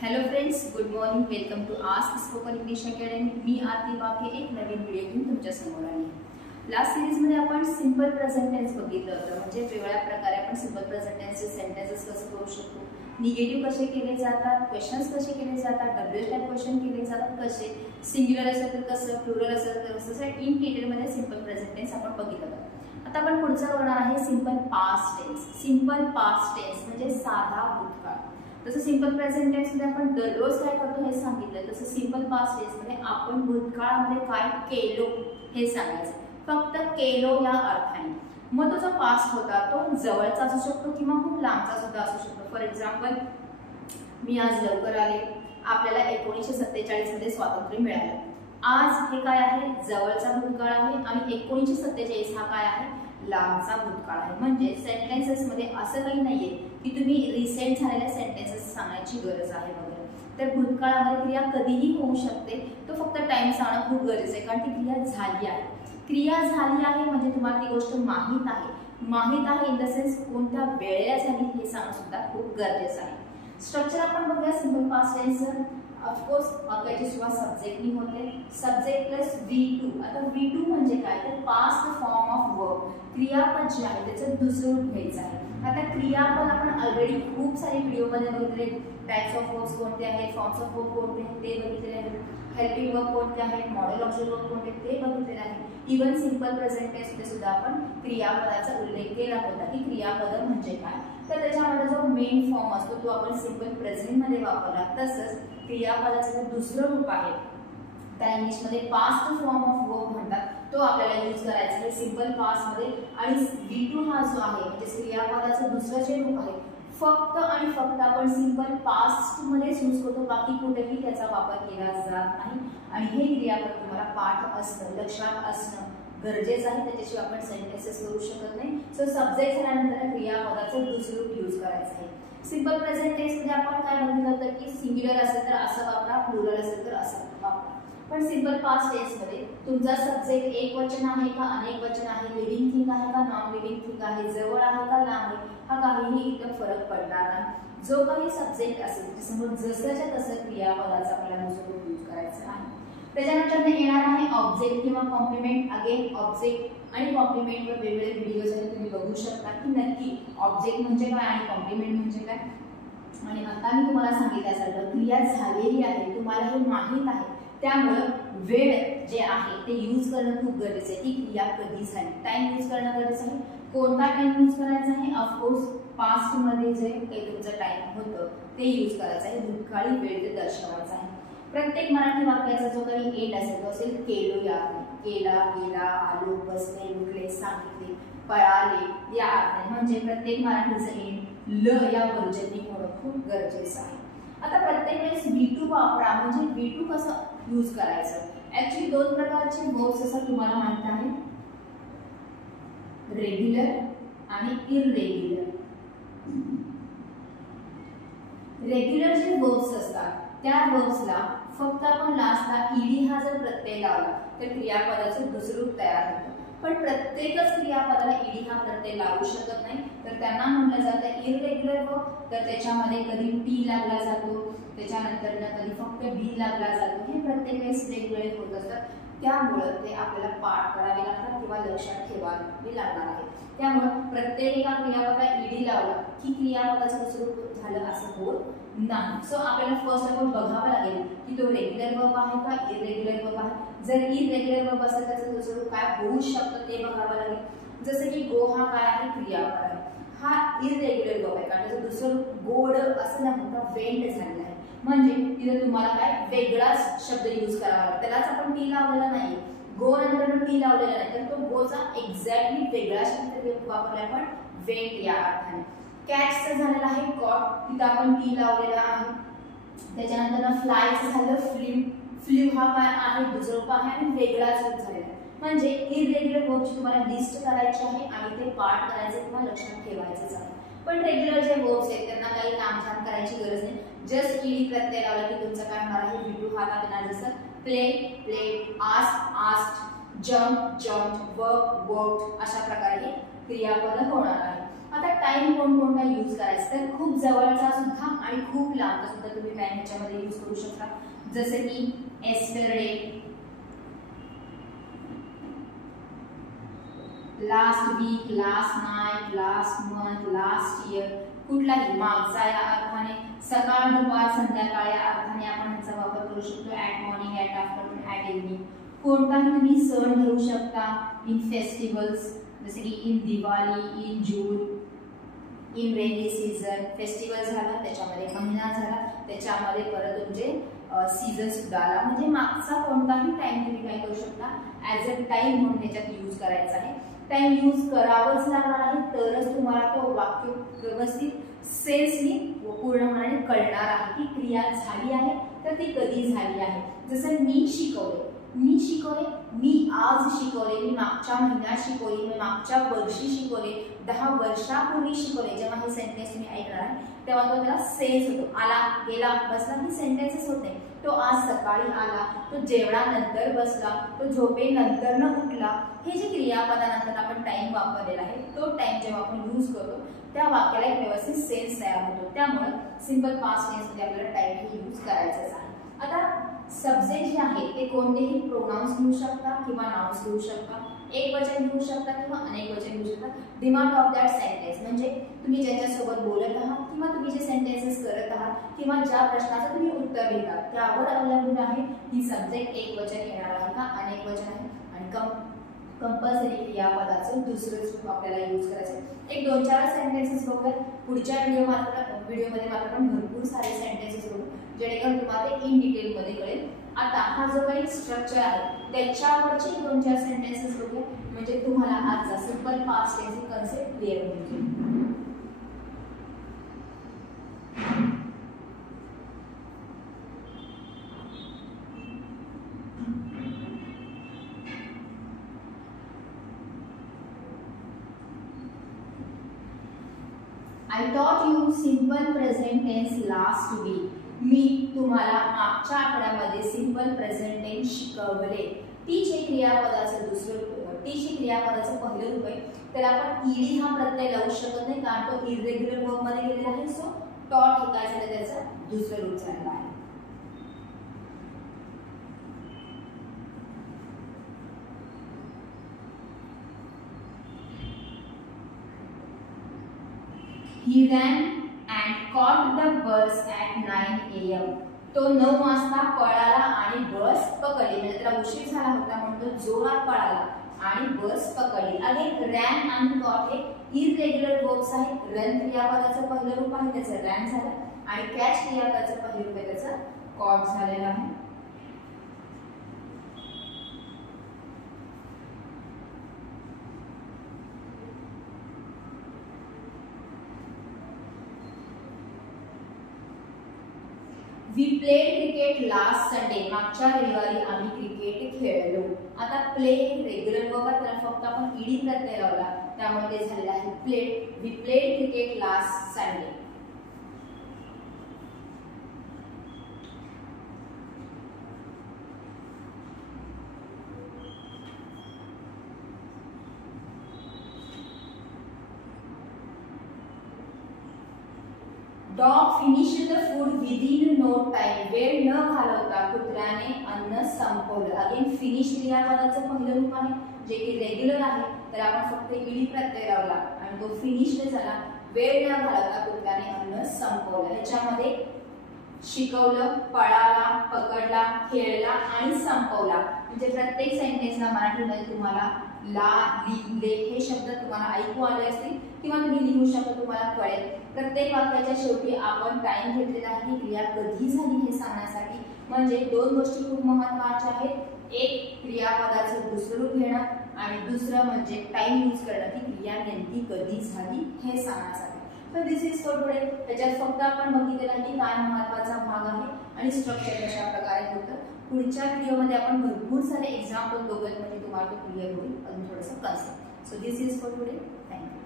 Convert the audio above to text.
Hello friends, good morning. Welcome to ask spoken English academy. मी आरती बाके एक नवीन video घेऊन तुमच्या समोर आली. लास्ट सिरीजमध्ये आपण सिंपल प्रेझेंट टेन्स बघितलं होतं, म्हणजे वेगवेगळ्या प्रकारे आपण सिंपल प्रेझेंट टेन्सचे सेंटेन्सेस कसे करू शकतो, निगेटिव्ह कसे केले जातात, क्वेश्चन्स कसे केले जातात, डब्ल्यू टाइप क्वेश्चन केले जातात कसे, सिंग्युलर असेल तर कसं, प्लुरल असेल तर कसं, इन डिटेलमध्ये सिंपल प्रेझेंट टेन्स आपण बघितलं होतं. आता आपण पुढचं बघणार आहे simple past tense. Simple past tense म्हणजे साधा भूतकाळ. तसं सिंपल प्रेझेंट टेन्स मध्ये आपण दररोज काय करतो हे सांगितलं, तसं सिंपल पास्ट टेन्स मध्ये आपण भूतकाळामध्ये काय केलो हे सांगायचं, फक्त केलो या अर्थाने. मग तो जो पास्ट होता तो जवळचा असू शकतो किंवा खूप लांबचा सुद्धा असू शकतो. फॉर एक्झाम्पल, मी आज लवकर आले, आपल्याला 1947 मध्ये स्वातंत्र्य मिळालं. आज हे काय आहे, जवळचा भूतकाळ आहे, आणि 1947 हा काय आहे, लांबचा भूतकाळ आहे. म्हणजे सेंटेन्सेस मध्ये असं काही नाहीये की तुम्ही रिसेंट झालेल्या सेंटेन्सेस सांगायची गरज आहे वगैरे. तर भूतकाळामध्ये क्रिया कधीही होऊ शकते, तो फक्त टाइम सांगणं खूप गरजेचं आहे, कारण ती क्रिया झाली आहे. क्रिया झाली आहे म्हणजे तुम्हाला ती गोष्ट माहीत आहे इन द सेन्स कोणत्या वेळेला झाली हे सांगणं सुद्धा खूप गरजेचं आहे. स्ट्रक्चर आपण बघूया सिंपल पास्ट टेन्सचं. ऑफकोर्स वाक्याची सुरुवात सब्जेक्टनी होते, सब्जेक्ट प्लस V2. आता V2 म्हणजे काय, तर पास्ट फॉर्म ऑफ वर्ब, क्रियापद जे आहे त्याचं दुसरं रूप घ्यायचं आहे. आता क्रियापद आपण ऑलरेडी खूप सारे व्हिडिओमध्ये बघितले, टाइप्स ऑफ वर्ब्स कोणते आहेत, फॉर्म्स ऑफ वर्ब कोणते आहेत ते बघितलेले आहेत, हेल्पिंग वर्ब कोणते आहेत, मॉडेल ऑब्जेक्ट वर्ब कोणते ते बघितलेले आहे. इव्हन सिंपल प्रेझेंट टेन्समध्ये सुद्धा आपण क्रियापदाचा उल्लेख केला होता की क्रियापद म्हणजे काय. तर त्याच्यामध्ये जो मेन फॉर्म असतो तो आपण सिंपल प्रेझेंट मध्ये वापरला. तसंच क्रियापदाचं जे दुसरं रूप आहे त्या इंग्लिशमध्ये पास्ट फॉर्म ऑफ वर्ब म्हणतात, तो आपल्याला यूज करायचा आहे सिंपल पास्ट मध्ये. आणि V2 हा जो आहे म्हणजे क्रियापदाचं दुसरं जे रूप आहे फक्त आणि फक्त आपण सिंपल पास्ट मध्येच यूज करतो, बाकी कुठेही त्याचा वापर केला जात नाही. आणि हे क्रियापद तुम्हाला पाठ असणं, लक्षात असणं गरजेचं आहे, त्याच्याशिवाय आपण सेंटेन्सेस करू शकत नाही. सो सब्जेक्ट झाल्यानंतर क्रियापदाचं दुसरं रूप यूज करायचं आहे. सिंपल प्रेझेंट टेन्स मध्ये आपण काय बघितलं होतं की सिंग्युलर असेल तर असं वापरा, प्लुरल असेल तर असं वापरा. पण सिंपल पास्ट टेन्स मध्ये तुमचा सब्जेक्ट एक वचन आहे का अनेक वचन आहे, लिव्हिंग थिंग आहे का नॉन लिव्हिंग थिंग आहे, जवळ आहे का लांब आहे, हा काहीही इथं फरक पडणार नाही. जो काही सब्जेक्ट असेल त्याच्यासमोर जसंच्या तसं क्रियापदाचा आपल्याला दुसरं यूज करायचं आहे. त्याच्यानंतर येणार आहे ऑब्जेक्ट किंवा कॉम्प्लिमेंट. अगेन ऑब्जेक्ट आणि कॉम्प्लिमेंटवर वेगवेगळे व्हिडिओज आहेत, तुम्ही बघू शकता की नक्की ऑब्जेक्ट म्हणजे काय आणि कॉम्प्लिमेंट म्हणजे काय. आणि आता मी तुम्हाला सांगितल्यासारखं क्रिया झालेली आहे, तुम्हाला हे माहीत आहे, त्यामुळं वेळ जे आहे ते यूज करणं खूप गरजेचं आहे. ती क्रिया कधी झाली, टाइम यूज करणं गरजेचं आहे. कोणता टाइम यूज करायचा आहे, ऑफकोर्स पास्ट मध्ये जे काही तुमचं टाइम होतं ते यूज करायचं आहे, भूतकाळी वेळ ते दर्शवायचं आहे. प्रत्येक मराठी वाक्याचा जो काही एंड असेल तो असेल केलो या अर्थाने, केला, गेला, आलो, बसले, उठले, सांगितले, पळाले या अर्थाने. म्हणजे प्रत्येक मराठीचं एंड ल या वर्जनी होणं खूप गरजेचं आहे. आता प्रत्येक वेळेस V2 वापरा, म्हणजे V2 कसं यूज करायचं. ऍक्च्युली दोन प्रकारचे वर्ब्स असं तुम्हाला माहित आहे, रेग्युलर आणि इररेग्युलर. रेग्युलर जे वर्ब्स असतात त्या वर्ब्सला फक्त आपण लास्टला ईडी हा जर प्रत्यय लावला तर क्रियापदाचं दुसरं रूप तयार होतं. पण प्रत्येकच क्रियापदाला ईडी हा प्रत्यय लागू शकत नाही, तर त्यांना म्हटलं जातं इररेग्युलर वर्ब. तर त्याच्यामध्ये कधी टी लागला जातो, त्याच्यानंतर कधी फक्त बी लागला जातो. हे प्रत्येक वेळेस वेगवेगळे होत असतात, त्यामुळं ते आपल्याला पाठ करावे लागतात किंवा लक्षात ठेवावे लागणार आहे. त्यामुळं प्रत्येक एका क्रियापदाला ईडी लावला की क्रियापदाचं दुसरं रूप झालं असं होत नाही. सो आपल्याला फर्स्ट ऑफ ऑल बघावं लागेल की तो रेग्युलर वर्ब आहे का इररेग्युलर वर्ब आहे. जर इररेग्युलर वर्ब असेल त्याचं दुसरं रूप काय होऊ शकतं ते बघावं लागेल. जसं की गो हा काय आहे, क्रियापद आहे, हा इररेग्युलर वर्ब आहे, कारण त्याचं दुसरं रूप गोड असं न म्हणता वेंड झालेलं आहे. म्हणजे तिथे तुम्हाला काय वेगळाच शब्द यूज करावा लागेल, त्यालाच आपण टी लावलेला नाही, गो नंतर टी लावलेला नाही, तर तो गोचा एक्झॅक्टली वेगळा शब्द वापरला आपण वेंड या अर्थाने. कॅटचं झालेलं आहे कॉट, तिथं आपण टी लावलेला आहे. त्याच्यानंतर फ्लायचं झालं फ्ल्यू, फ्ल्यू हा काय आहे दुसरं रूप आहे आणि वेगळाच रूप झालेला आहे. म्हणजे इररेग्युलर वर्ब्सची तुम्हाला लिस्ट करायची आहे आणि ते पाठ करायचे किंवा लक्षात ठेवायचंच आहे. पण रेग्युलर जे वर्ब्स आहेत त्यांना काही कामछाम करायची गरज नाही, जस्ट ईडी प्रत्यय लावला की तुमचं काय होणार आहे, V2 हा येणार. जसं play, played, ask, asked, jump, jumped, work, worked अशा प्रकारे क्रियापद होणार आहे. आता टाइम कोणकोणता यूज करायचा, तर खूप जवळचा सुद्धा आणि खूप लांबचा सुद्धा तुम्ही टाइम ह्याच्यामध्ये यूज करू शकता. जसं की yesterday, last week, last night, last month, last year, कुठलाही मागचा या अर्थाने, सकाळ दुपार संध्याकाळ या अर्थाने आपण ह्याचा वापर करू शकतो. At morning, at afternoon, at evening. कोणताही तुम्ही सण घेऊ शकता. इन फेस्टिवल्स, जसे की in Diwali, in June, in rainy season. Festival झाला त्याच्यामध्ये महिना झाला, त्याच्यामध्ये परत तुमचे सीझन सुद्धा आला. म्हणजे मागचा कोणताही टाइम तुम्ही काय करू शकता, ॲज अ टाइम म्हणून त्याच्यात यूज करायचा आहे. टाइम यूज करावंच लागणार आहे, तरच तुम्हाला तो वाक्य व्यवस्थित सेन्सनी पूर्ण होण्याने कळणार आहे की क्रिया झाली आहे तर ती कधी झाली आहे. जसं मी शिकवले, मी शिकवले, मी आज शिकवले, मी मागच्या महिन्यात शिकवले, मी मागच्या वर्षी शिकवले, 10 वर्षापूर्वी शिकवले. जेव्हा हे सेंटेन्स तुम्ही ऐकणार आहे तेव्हा तो त्याला सेन्स होतो. आला, गेला, बसला ही सेंटेन्सच होते. तो आज सकाळी आला, तो जेवणानंतर बसला, तो झोपेनंतर न उठला. हे जे क्रियापदानंतर आपण टाइम वापरलेला आहे तो टाइम जेव्हा आपण यूज करतो त्या वाक्याला एक व्यवस्थित सेन्स तयार होतो. त्यामुळे सिंपल पास्ट टेन्स मध्ये आपल्याला टाइम हे यूज करायचंच आहे. आता सब्जेक्ट जे आहे ते कोणतेही प्रोनाउन्स घेऊ शकता किंवा नाउन्स घेऊ शकता, एक वचन घेऊ शकता किंवा अनेक वचन घेऊ शकता. डिमांड ऑफ दॅट सेंटेन्स म्हणजे तुम्ही ज्यांच्यासोबत बोलत आहात किंवा तुम्ही जे सेंटेन्सेस करत आहात किंवा ज्या प्रश्नाचं तुम्ही उत्तर देतात त्यावर अवलंबून आहे ही सब्जेक्ट एक वचन येणार आहे का अनेक वचन आहे. आणि कंपल्सरी क्रियापदाचं दुसरं रूप आपल्याला यूज करायचं. एक 2-4 सेंटेन्सेस बघूया. पुढच्या व्हिडिओमध्ये मात्र आपण भरपूर सारे सेंटेन्सेस बघू जेणेकरून तुम्हाला ते इन डिटेलमध्ये कळेल. आता हा जो काही स्ट्रक्चर आहे त्याच्यावरचे 2-4 सेंटेन्सेस बघूया म्हणजे तुम्हाला आजचा simple past tense concept clear होईल. I taught you simple present tense last week. मी तुम्हाला मागच्या आठवड्यामध्ये सिंपल प्रेझेंट टेन्स शिकवले. टी चे क्रियापदाचं दुसरं रूप, टी चे क्रियापदाचं पहिलं रूप आहे त्याला आपण ईडी हा प्रत्यय लावू शकत नाही कारण तो इरेग्युलर वर्ब मध्ये गेलेला आहे. सो टॉट हे काय झालं त्याचं दुसरं रूप झालेलं आहे. He ran and caught the bus at 9 AM. तो 9 वाजता पळाला आणि बस पकडली. म्हणजे त्याला उशीर झाला होता म्हणून तो जोरात पळाला आणि बस पकडली. अगेन रॅन आणि कॉट हे इरेग्युलर वर्ब्स आहेत. रन क्रियापदाचं पहिलं रूप आहे त्याचं रॅन झालं आणि कॅच क्रियापदाचं पहिलं रूप आहे त्याचं कॉट झालेलं आहे. We played cricket last Sunday. मागच्या रविवारी आम्ही क्रिकेट खेळलो. आता प्ले हे रेग्युलर वर्ब आहे त्याला फक्त आपण ईडी प्रत्यय लावला त्यामुळे ते झालेलं आहे played. We played cricket last Sunday. Dog finished the food within no time. वेळ न घालवता कुत्र्याने अन्न संपवलं. अगेन फिनिश क्रियापदाचं पहिलं रूप आहे जे की रेग्युलर आहे तर आपण फक्त ईडी प्रत्यय लावला आणि तो फिनिश्ड झाला. वेळ न घालवता कुत्र्याने अन्न संपवलं. ह्याच्यामध्ये शिकवलं, पळाला, पकडला, खेळला आणि संपवला. म्हणजे प्रत्येक सेंटेन्सला मराठीमध्ये तुम्हाला ला, ली, ले हे शब्द तुम्हाला ऐकू आले असतील किंवा तुम्ही लिहू शकता तुम्हाला कळेल. प्रत्येक वाक्याच्या शेवटी आपण टाइम घेतलेला आहे ही क्रिया कधी झाली हे सांगण्यासाठी. म्हणजे 2 गोष्टी खूप महत्त्वाच्या आहेत. एक क्रियापदाचं दुसरं रूप घेणं आणि दुसरं म्हणजे टाइम यूज करणं की क्रिया नेमकी कधी झाली हे सांगण्यासाठी. तर दिस इज फॉर टुडे. त्याच्यात फक्त आपण बघितलेलं आहे की काय महत्त्वाचा भाग आहे आणि स्ट्रक्चर कशा प्रकारे होतं. पुढच्या व्हिडिओमध्ये आपण भरपूर सारे एक्झाम्पल बघूयात म्हणजे तुम्हाला तो क्लिअर होईल अजून थोडंसं concept. So this is for today. Thank you.